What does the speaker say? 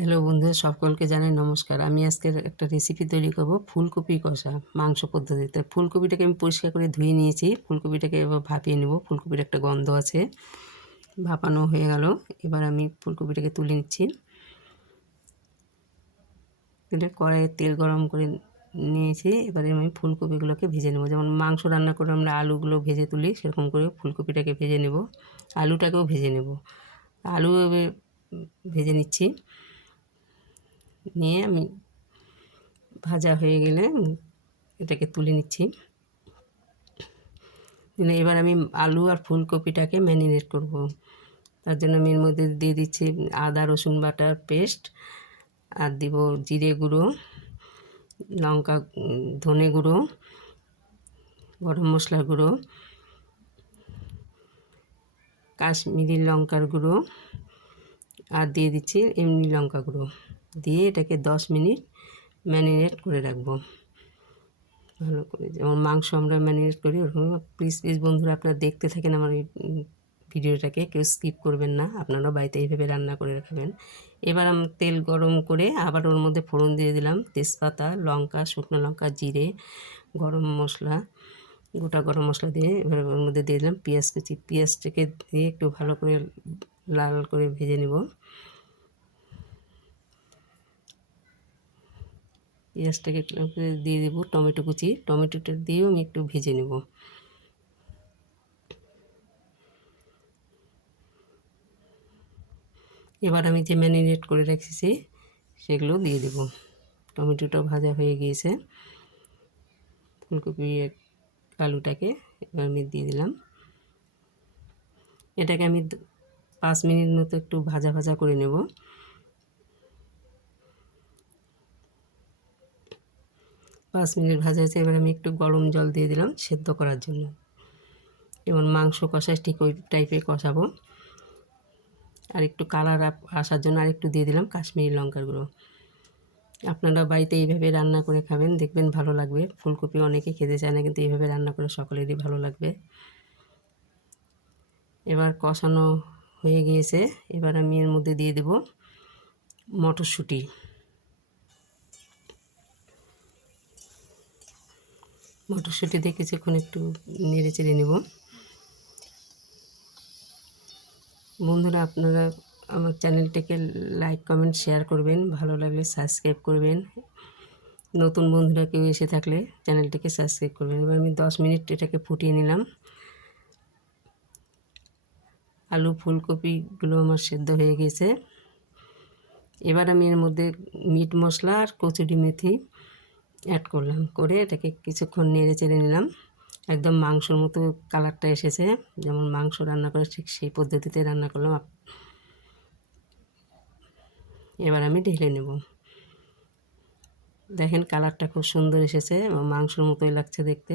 Hello বন্ধুরা, সকলকে জানাই নমস্কার। আমি আজকের একটা রেসিপি তৈরি করব ফুলকপি কষা মাংস পদ্ধতিতে। ফুলকপিটাকে আমি পরিষ্কার করে ধুয়ে নিয়েছি। ফুলকপিটাকে এবার ভাপিয়ে নেব। ফুলকপির একটা গন্ধ আছে। ভাপানো হয়ে গেল। এবার আমি ফুলকপিটাকে তুলে নিচ্ছি। তুলে কড়াইয়ে তেল গরম করে নিয়েছি। এবারে আমি ফুলকপিগুলোকে ভেজে নেব। যেমন মাংস রান্না করে আমরা আলুগুলো ভেজে তুলি, সেরকম করে ফুলকপিটাকে ভেজে নেব। আলুটাকেও ভেজে নেব। আলু এবার ভেজে নিচ্ছি। নিয়ে আমি ভাজা হয়ে গেলে এটাকে তুলে নিচ্ছি। এবার আমি আলু আর ফুলকপিটাকে ম্যারিনেট করব। তার জন্য আমি এর মধ্যে দিয়ে দিচ্ছি আদা রসুন বাটার পেস্ট, আর দিব জিরে গুঁড়ো, লঙ্কা, ধনে গুঁড়ো, গরম মশলা গুঁড়ো, কাশ্মীরি লঙ্কার গুঁড়ো, আর দিয়ে দিচ্ছি এমনি লঙ্কা গুঁড়ো। দিয়ে এটাকে 10 মিনিট ম্যারিনেট করে রাখবো ভালো করে। যেমন মাংস আমরা ম্যারিনেট করি ওরকম। প্লিজ বন্ধুরা, আপনারা দেখতে থাকেন আমার এই ভিডিওটাকে, কেউ স্কিপ করবেন না। আপনারাও বাড়িতে এইভাবে রান্না করে রাখবেন। এবার আমি তেল গরম করে আবার ওর মধ্যে ফোড়ন দিয়ে দিলাম তেজপাতা, লঙ্কা, শুকনো লঙ্কা, জিরে, গরম মশলা, গোটা গরম মশলা দিয়ে এবার ওর মধ্যে দিয়ে দিলাম পেঁয়াজ কুচি। পেঁয়াজটাকে দিয়ে একটু ভালো করে লাল করে ভেজে নেব। পেঁয়াজটাকে দিয়ে দেব টমেটো কুচি। টমেটোটা দিয়েও আমি একটু ভেজে নেব। এবার আমি যে ম্যারিনেট করে রেখেছি সেগুলো দিয়ে দেব। টমেটোটাও ভাজা হয়ে গিয়েছে। ফুলকপি আলুটাকে এবার আমি দিয়ে দিলাম। এটাকে আমি 5 মিনিট মতো একটু ভাজা ভাজা করে নেব। 5 মিনিট ভাজা হয়েছে। এবার আমি একটু গরম জল দিয়ে দিলাম সেদ্ধ করার জন্য। যেমন মাংস কষা ঠিক ওই টাইপের কষাবো। আর একটু কালার আসার জন্য আর একটু দিয়ে দিলাম কাশ্মীরি লঙ্কার গুঁড়ো। আপনারা বাড়িতে এইভাবে রান্না করে খাবেন, দেখবেন ভালো লাগবে। ফুলকপি অনেকে খেতে চায় না, কিন্তু এইভাবে রান্না করে সকলেরই ভালো লাগবে। এবার কষানো হয়ে গিয়েছে। এবার আমি এর মধ্যে দিয়ে দেব মটরশুঁটি। মটরশুঁটি দিয়ে কিছুক্ষণ একটু নেড়ে চেড়ে নেব। বন্ধুরা, আপনারা আমার চ্যানেলটাকে লাইক কমেন্ট শেয়ার করবেন, ভালো লাগলে সাবস্ক্রাইব করবেন। নতুন বন্ধুরা কেউ এসে থাকলে চ্যানেলটাকে সাবস্ক্রাইব করবেন। এবার আমি 10 মিনিট এটাকে ফুটিয়ে নিলাম। আলু ফুলকপিগুলো আমার সেদ্ধ হয়ে গেছে। এবার আমি এর মধ্যে মিট মশলা আর কচুরি মেথি অ্যাড করলাম, করে এটাকে কিছুক্ষণ নেড়ে চেড়ে নিলাম। একদম মাংসর মতো কালারটা এসেছে, যেমন মাংস রান্না করে ঠিক সেই পদ্ধতিতে রান্না করলাম। এবার আমি ঢেলে নেব। দেখেন কালারটা খুব সুন্দর এসেছে, মাংসর মতোই লাগছে দেখতে।